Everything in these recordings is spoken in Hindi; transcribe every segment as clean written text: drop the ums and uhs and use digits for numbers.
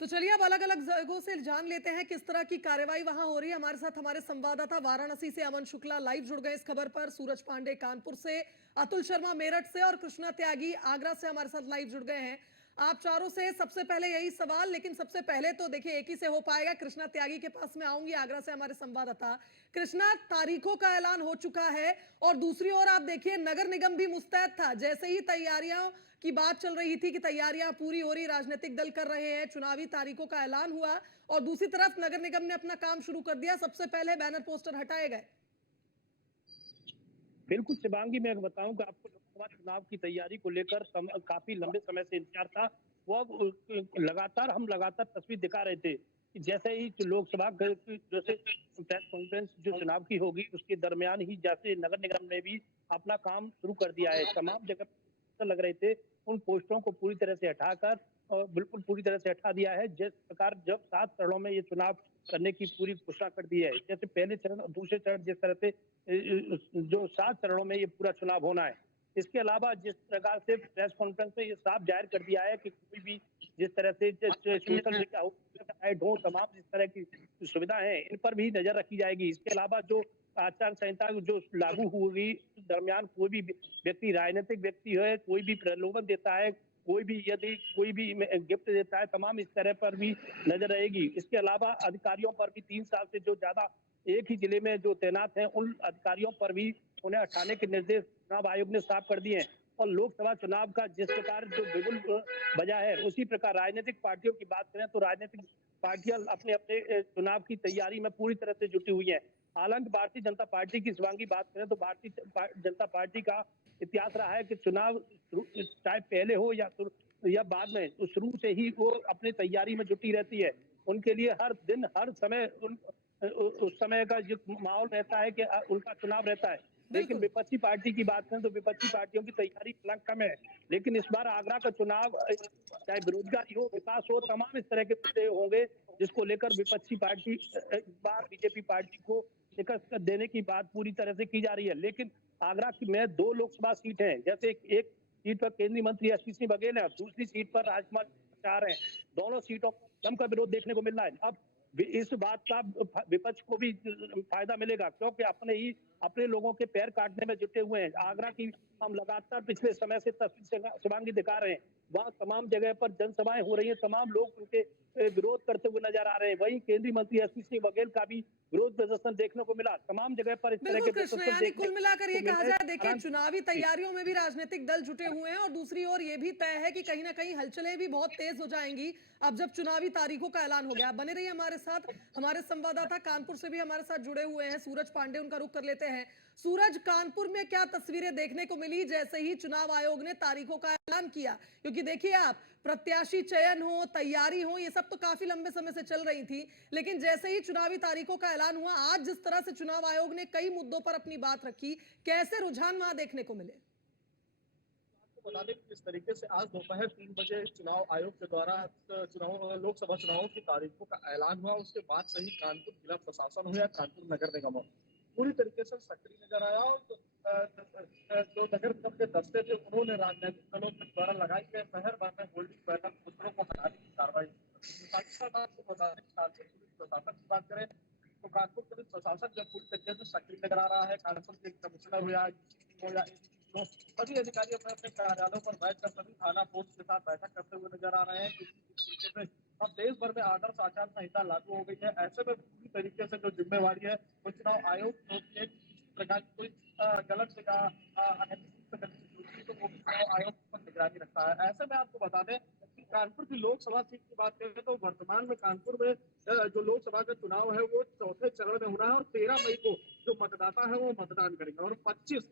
तो चलिए अब अलग अलग जगहों से जान लेते हैं किस तरह की कार्रवाई वहां हो रही है। हमारे साथ हमारे संवाददाता वाराणसी से अमन शुक्ला लाइव जुड़ गए इस खबर पर, सूरज पांडे कानपुर से, अतुल शर्मा मेरठ से और कृष्णा त्यागी आगरा से हमारे साथ लाइव जुड़ गए हैं। आप चारों से सबसे पहले यही सवाल, लेकिन सबसे पहले तो देखिए एक ही से हो पाएगा। कृष्णा त्यागी के पास में आऊंगी, आगरा से हमारे संवाददाता। कृष्णा, तारीखों का ऐलान हो चुका है और दूसरी ओर आप देखिए नगर निगम भी मुस्तैद था। जैसे ही तैयारियां की बात चल रही थी कि तैयारियां पूरी हो रही, राजनीतिक दल कर रहे हैं, चुनावी तारीखों का ऐलान हुआ और दूसरी तरफ नगर निगम ने अपना काम शुरू कर दिया। सबसे पहले बैनर पोस्टर हटाए गए। बिल्कुल शिवांगी, मैं बताऊं कि आपको लोकसभा चुनाव की तैयारी को लेकर काफी लंबे समय से इंतजार था। वो अब लगातार तस्वीर दिखा रहे थे कि जैसे ही जैसे प्रेस कॉन्फ्रेंस जो चुनाव की होगी उसके दरमियान ही जैसे नगर निगम ने भी अपना काम शुरू कर दिया है। तमाम जगह पोस्टर लग रहे थे, उन पोस्टरों को पूरी तरह से हटाकर और बिल्कुल पूरी तरह से हटा दिया है। जिस प्रकार जब 7 चरणों में ये चुनाव करने की पूरी घोषणा कर दी है, जैसे पहले चरण और दूसरे चरण जिस तरह से जो 7 चरणों में ये पूरा चुनाव होना है। इसके अलावा जिस प्रकार से प्रेस कॉन्फ्रेंस में ये साफ जाहिर कर दिया है कि कोई भी जिस तरह से सोशल मीडिया हो, तमाम जिस तरह की सुविधा है इन पर भी नजर रखी जाएगी। इसके अलावा जो आचार संहिता जो लागू होगी, दरमियान कोई भी व्यक्ति, राजनीतिक व्यक्ति है, कोई भी प्रलोभन देता है, यदि कोई भी गिफ्ट देता है, तमाम इस तरह पर भी नजर रहेगी। इसके अलावा अधिकारियों पर भी 3 साल से जो ज्यादा एक ही जिले में जो तैनात हैं उन अधिकारियों पर भी उन्हें हटाने के निर्देश चुनाव आयोग ने साफ कर दिए हैं। और लोकसभा चुनाव का जिस प्रकार जो बिगुल बजा है, उसी प्रकार राजनीतिक पार्टियों की बात करें तो राजनीतिक पार्टियां अपने अपने चुनाव की तैयारी में पूरी तरह से जुटी हुई है। हालांकि भारतीय जनता पार्टी की शिवांगी बात करें तो भारतीय जनता पार्टी का इतिहास रहा है कि चुनाव चाहे पहले हो या बाद में, तो शुरू से ही वो अपनी तैयारी में जुटी रहती है। उनके लिए हर दिन हर समय उस समय का जो माहौल रहता है कि उनका चुनाव रहता है। लेकिन बिल्कुल। विपक्षी पार्टी की बात करें तो विपक्षी पार्टियों की तैयारी अलग कम है। लेकिन इस बार आगरा का चुनाव चाहे बेरोजगारी हो, विकास हो, तमाम इस तरह के मुद्दे होंगे जिसको लेकर विपक्षी पार्टी इस बार बीजेपी पार्टी को शिकस्त देने की बात पूरी तरह से की जा रही है। लेकिन आगरा की में 2 लोकसभा सीट है, जैसे एक सीट पर केंद्रीय मंत्री एसपी सिंह बघेल है, दूसरी सीट पर राजकुमार चार है। दोनों सीटों पर दम का विरोध देखने को मिल रहा है। अब इस बात का विपक्ष को भी फायदा मिलेगा, क्योंकि अपने लोगों के पैर काटने में जुटे हुए हैं। आगरा की हम लगातार पिछले समय से तस्वीर शिवांगी दिखा रहे हैं, वहाँ तमाम जगह पर जनसभाएं हो रही हैं, तमाम लोग उनके विरोध करते हुए नजर आ रहे हैं। वहीं केंद्रीय मंत्री एसपी सिंह बघेल का भी विरोध प्रदर्शन देखने को मिला। तमाम जगह पर इस तरह बिल्कुल के कृष्ण, प्रदर्शन यानी देखने कुल मिलाकर ये को मिल कहा रहे जाए, देखिए हैं। चुनावी तैयारियों में भी राजनीतिक दल जुटे हुए हैं और दूसरी ओर ये भी तय है कि कहीं ना कहीं हलचलें भी बहुत तेज हो जाएंगी अब जब चुनावी तारीखों का ऐलान हो गया। बने रहिए हमारे साथ। हमारे संवाददाता कानपुर से भी हमारे साथ जुड़े हुए हैं, सूरज पांडे, उनका रुख कर लेते हैं। सूरज, कानपुर में क्या तस्वीरें देखने को मिली जैसे ही चुनाव आयोग ने तारीखों का ऐलान किया? क्योंकि देखिए आप, प्रत्याशी चयन हो, तैयारी हो, ये सब तो काफी लंबे समय से चल रही थी, लेकिन जैसे ही चुनावी तारीखों का ऐलान हुआ, आज जिस तरह से चुनाव आयोग ने कई मुद्दों पर अपनी बात रखी, कैसे रुझान वहां देखने को मिले? आपको बता दें कि जिस तरीके से आज दोपहर 3 बजे चुनाव आयोग के द्वारा लोकसभा चुनावों की तारीखों का ऐलान हुआ, उसके बाद से ही कानपुर जिला प्रशासन हो या कानपुर नगर निगम हो, पूरी तरीके से सक्रिय नजर आया। और जो नगर निगम के दस्ते थे उन्होंने राजनीतिक दलों के द्वारा लगाई गए शहर भर में होल्डिंग बैनर पुतलों को हटाने की कार्रवाई की। साथ ही साथ आपको बता दें, कानपुर पुलिस प्रशासन की बात करें तो कानपुर पुलिस प्रशासन जब पूरी तरीके से सक्रिय नजर आ रहा है। कानपुर के कमिश्नर हो या हो, सभी अधिकारी अपने अपने कार्यालयों पर बैठकर सभी थाना फोर्स के साथ बैठक करते हुए नजर आ रहे हैं। किस तरीके से अब देश भर में आदर्श आचार संहिता लागू हो गई है, ऐसे में पूरी तरीके से जो जिम्मेवारी है वो चुनाव आयोग को किसी प्रकार की कोई गलत जगह अनैतिक गतिविधि तो वो भी चुनाव आयोग पर निगरानी रखता है। ऐसे में आपको बता दें कि कानपुर की लोकसभा सीट की बात करें तो वर्तमान में कानपुर में जो लोकसभा का चुनाव है वो चौथे चरण में होना है और 13 मई को जो मतदाता है वो मतदान करेंगे। और 25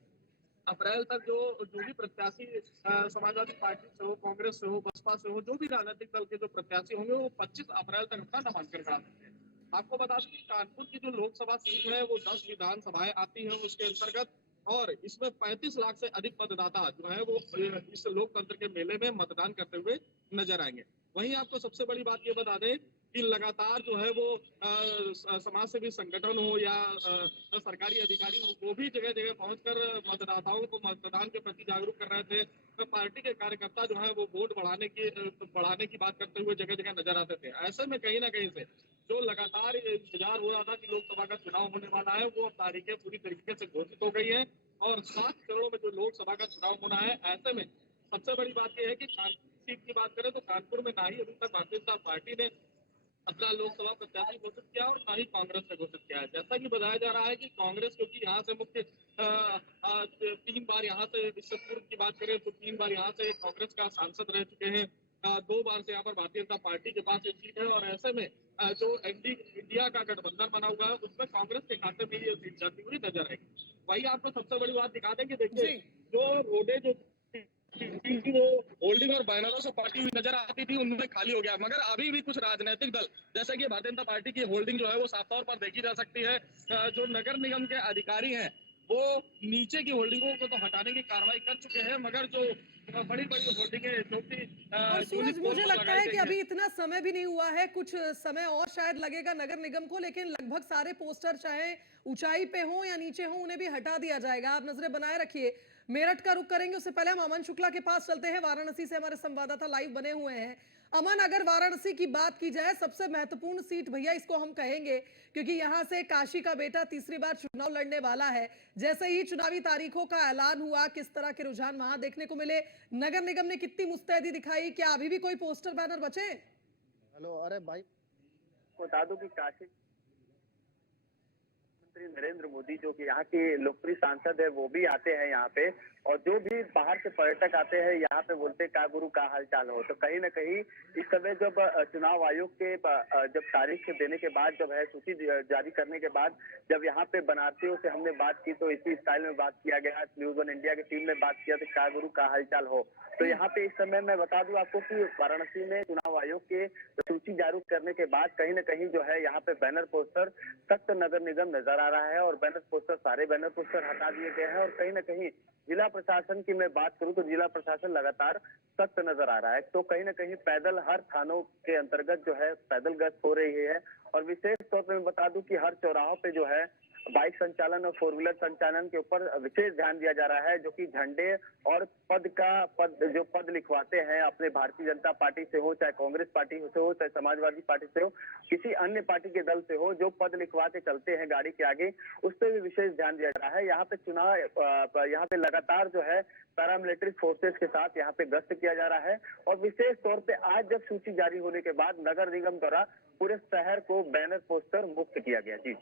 अप्रैल तक जो भी प्रत्याशी समाजवादी पार्टी से हो, कांग्रेस से हो, बसपा से हो, जो भी राजनीतिक दल के जो प्रत्याशी होंगे वो 25 अप्रैल तक अपना नामांकन करा सकते हैं। आपको बता दें कि कानपुर की जो लोकसभा सीट है वो 10 विधानसभाएं आती है उसके अंतर्गत, और इसमें 35 लाख से अधिक मतदाता जो है वो इस लोकतंत्र के मेले में मतदान करते हुए नजर आएंगे। वहीं आपको सबसे बड़ी बात ये बता दें कि लगातार जो है वो समाज सेवी संगठन हो या सरकारी अधिकारी हो, वो भी जगह जगह पहुंचकर मतदाताओं को मतदान के प्रति जागरूक कर रहे थे। तो पार्टी के कार्यकर्ता जो है वो वोट बढ़ाने की बात करते हुए जगह जगह नजर आते थे। ऐसे में कहीं ना कहीं से जो लगातार इंतजार हो रहा था कि लोकसभा का चुनाव होने वाला है, वो अब तारीखें पूरी तरीके से घोषित हो गई है और 7 चरणों में जो लोकसभा का चुनाव होना है, ऐसे में सबसे बड़ी बात यह है कि कानपुर सीट की बात करें तो कानपुर में ना ही अभी तक भारतीय जनता पार्टी ने अपना लोकसभा प्रत्याशी घोषित किया और ना ही कांग्रेस ने घोषित किया है। जैसा कि बताया जा रहा है कि कांग्रेस, क्योंकि यहाँ से मुख्य 3 बार यहाँ से, इससे पूर्व की बात करें तो 3 बार यहाँ से कांग्रेस का सांसद रह चुके हैं, 2 बार से यहाँ पर भारतीय जनता पार्टी के पास एक सीट है और ऐसे में जो एनडी इंडिया का गठबंधन बना हुआ है उसमें कांग्रेस के खाते में ये सीट जाती हुई नजर आएगी। वही आपको सबसे बड़ी बात दिखा दें कि देखिए जी जो रोडे जो थी वो होल्डिंग और बैनरों से पार्टी हुई नजर आती थी, उनमें खाली हो गया। मगर अभी भी कुछ राजनीतिक दल, जैसे कि भारतीय जनता पार्टी की होल्डिंग जो है वो साफ तौर पर देखी जा सकती है। जो नगर निगम के अधिकारी हैं वो नीचे की होल्डिंगों को तो हटाने की कार्रवाई कर चुके हैं, मगर जो बड़ी बड़ी होल्डिंगें जो कि और सूरज यूनिक पोल मुझे पर लगता लगाई है कि गई है। अभी इतना समय भी नहीं हुआ है, कुछ समय और शायद लगेगा नगर निगम को, लेकिन लगभग सारे पोस्टर चाहे ऊंचाई पे हो या नीचे हो उन्हें भी हटा दिया जाएगा। आप नजरें बनाए रखिए। मेरठ का रुख करेंगे, उससे पहले हम अमन शुक्ला के पास चलते हैं। वाराणसी से हमारे संवाददाता लाइव बने हुए हैं। अमन, अगर वाराणसी की बात की जाए, सबसे महत्वपूर्ण सीट भैया इसको हम कहेंगे, क्योंकि यहां से काशी का बेटा तीसरी बार चुनाव लड़ने वाला है। जैसे ही चुनावी तारीखों का ऐलान हुआ, किस तरह के रुझान वहां देखने को मिले? नगर निगम ने कितनी मुस्तैदी दिखाई? क्या अभी भी कोई पोस्टर बैनर बचे हैं? हेलो, अरे भाई बता दूं कि काशी प्रधानमंत्री नरेंद्र मोदी जो कि यहाँ के लोकप्रिय सांसद है वो भी आते हैं यहाँ पे, और जो भी बाहर से पर्यटक आते हैं यहाँ पे बोलते हैं का गुरु का हालचाल हो। तो कहीं ना कहीं इस समय जब चुनाव आयोग के जब तारीख देने के बाद, जब है सूची जारी करने के बाद, जब यहाँ पे बनारसियों से हमने बात की तो इसी स्टाइल में बात किया गया। न्यूज वन इंडिया की टीम में बात किया तो का गुरु का हालचाल हो। तो यहाँ पे इस समय मैं बता दूं आपको कि वाराणसी में चुनाव आयोग के सूची जारी करने के बाद कहीं ना कहीं जो है यहाँ पे बैनर पोस्टर सख्त नगर निगम नजर आ रहा है, और बैनर पोस्टर, सारे बैनर पोस्टर हटा दिए गए हैं। और कहीं ना कहीं जिला प्रशासन की मैं बात करूं तो जिला प्रशासन लगातार सख्त नजर आ रहा है। तो कहीं ना कहीं पैदल हर थानों के अंतर्गत जो है पैदल गश्त हो रही है, और विशेष तौर पर मैं बता दूं कि हर चौराहों पे जो है बाइक संचालन और 4 व्हीलर संचालन के ऊपर विशेष ध्यान दिया जा रहा है, जो कि झंडे और पद लिखवाते हैं अपने भारतीय जनता पार्टी से हो, चाहे कांग्रेस पार्टी से हो, चाहे समाजवादी पार्टी से हो, किसी अन्य पार्टी के दल से हो, जो पद लिखवा के चलते हैं गाड़ी के आगे, उस पर भी विशेष ध्यान दिया जा रहा है। यहाँ पे यहाँ पे लगातार जो है पैरामिलिट्री फोर्सेस के साथ यहाँ पे गश्त किया जा रहा है। और विशेष तौर पे आज जब सूची जारी होने के बाद नगर निगम द्वारा पूरे शहर को बैनर पोस्टर मुक्त किया गया। जी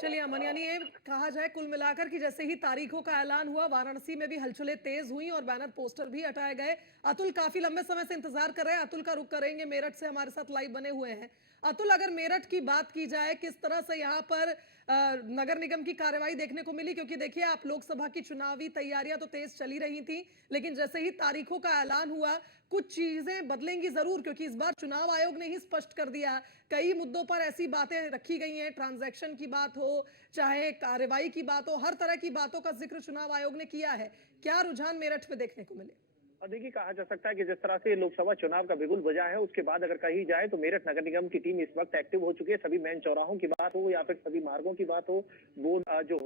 चलिए अमन, यानी ये कहा जाए कुल मिलाकर कि जैसे ही तारीखों का ऐलान हुआ, वाराणसी में भी हलचलें तेज हुई और बैनर पोस्टर भी हटाए गए। अतुल काफी लंबे समय से इंतजार कर रहे हैं, अतुल का रुख करेंगे, मेरठ से हमारे साथ लाइव बने हुए हैं। अतुल, अगर मेरठ की बात की जाए, किस तरह से यहाँ पर नगर निगम की कार्रवाई देखने को मिली? क्योंकि देखिए, आप लोकसभा की चुनावी तैयारियां तो तेज चली रही थी, लेकिन जैसे ही तारीखों का ऐलान हुआ, कुछ चीजें बदलेंगी जरूर, क्योंकि इस बार चुनाव आयोग ने ही स्पष्ट कर दिया, कई मुद्दों पर ऐसी बातें रखी गई हैं, ट्रांजैक्शन की बात हो, चाहे कार्रवाई की बात हो, हर तरह की बातों का जिक्र चुनाव आयोग ने किया है। क्या रुझान मेरठ में देखने को मिले? और देखिए, कहा जा सकता है कि जिस तरह से लोकसभा चुनाव का बिगुल बजा है, उसके बाद अगर कही जाए तो मेरठ नगर निगम की टीम इस वक्त एक्टिव हो चुकी है। सभी मेन चौराहों की बात हो या फिर सभी मार्गों की बात हो, वो जो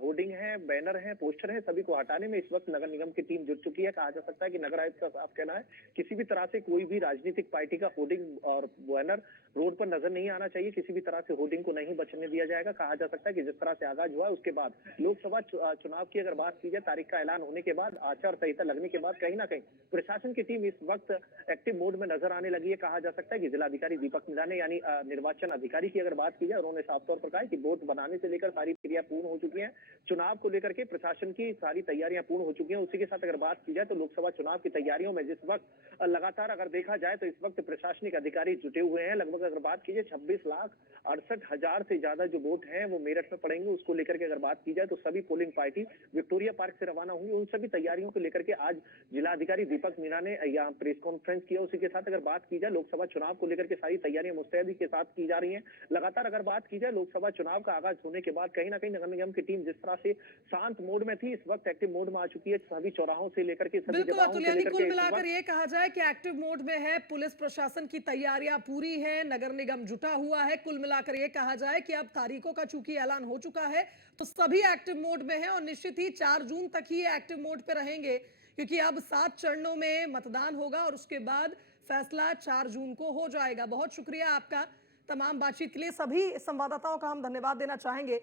होर्डिंग है, बैनर है, पोस्टर है, सभी को हटाने में इस वक्त नगर निगम की टीम जुट चुकी है। कहा जा सकता है कि नगर आयुक्त का साफ कहना है, किसी भी तरह से कोई भी राजनीतिक पार्टी का होर्डिंग और बैनर रोड पर नजर नहीं आना चाहिए। किसी भी तरह से होर्डिंग को नहीं बचने दिया जाएगा। कहा जा सकता है कि जिस तरह से आगाज हुआ, उसके बाद लोकसभा चुनाव की अगर बात की जाए, तारीख का ऐलान होने के बाद, आचार संहिता लगने के बाद, कहीं ना कहीं प्रशासन की टीम इस वक्त एक्टिव मोड में नजर आने लगी है। कहा जा सकता है कि जिलाधिकारी दीपक निराने यानी निर्वाचन अधिकारी की अगर बात की जाए, उन्होंने साफ तौर पर कहा कि वोट बनाने से लेकर सारी प्रक्रिया पूर्ण हो चुकी है। चुनाव को लेकर के प्रशासन की सारी तैयारियां पूर्ण हो चुकी हैं। उसी के साथ अगर बात की जाए तो लोकसभा चुनाव की तैयारियों में जिस वक्त लगातार अगर देखा जाए तो इस वक्त प्रशासनिक अधिकारी जुटे हुए हैं। लगभग अगर बात की जाए 26,68,000 से ज्यादा जो वोट हैं वो मेरठ में पड़ेंगे। उसको लेकर के अगर बात की जाए तो सभी पोलिंग पार्टी विक्टोरिया पार्क से रवाना होंगी। उन सभी तैयारियों को लेकर के आज जिला जिलाधिकारी दीपक मीणा ने यहाँ प्रेस कॉन्फ्रेंस किया। उसी के साथ अगर बात की जाए लोकसभा चुनाव को लेकर के सारी तैयारियां मुस्तैदी के साथ की जा रही हैं। लगातार अगर बात की जाए लोकसभा चुनाव का आगाज होने के बाद कहीं ना कहीं नगर निगम की टीम जिस तरह से शांत मोड में थी, इस वक्त एक्टिव मोड में आ चुकी है। सभी चौराहों से लेकर के सभी बिल्कुल जगहों अतुल, से यानी लेकर कुल के इस मिलाकर वक्त ये कहा जाए कि एक्टिव मोड में है, पुलिस प्रशासन की तैयारियां पूरी है, नगर निगम जुटा हुआ है। कुल मिलाकर ये कहा जाए कि अब तारीखों का चूंकि ऐलान हो चुका है तो सभी एक्टिव मोड में है और निश्चित ही 4 जून तक ही ये एक्टिव मोड पे रहेंगे, क्योंकि अब 7 चरणों में मतदान होगा और उसके बाद फैसला 4 जून को हो जाएगा। बहुत शुक्रिया आपका तमाम बातचीत के लिए। सभी संवाददाताओं का हम धन्यवाद देना चाहेंगे।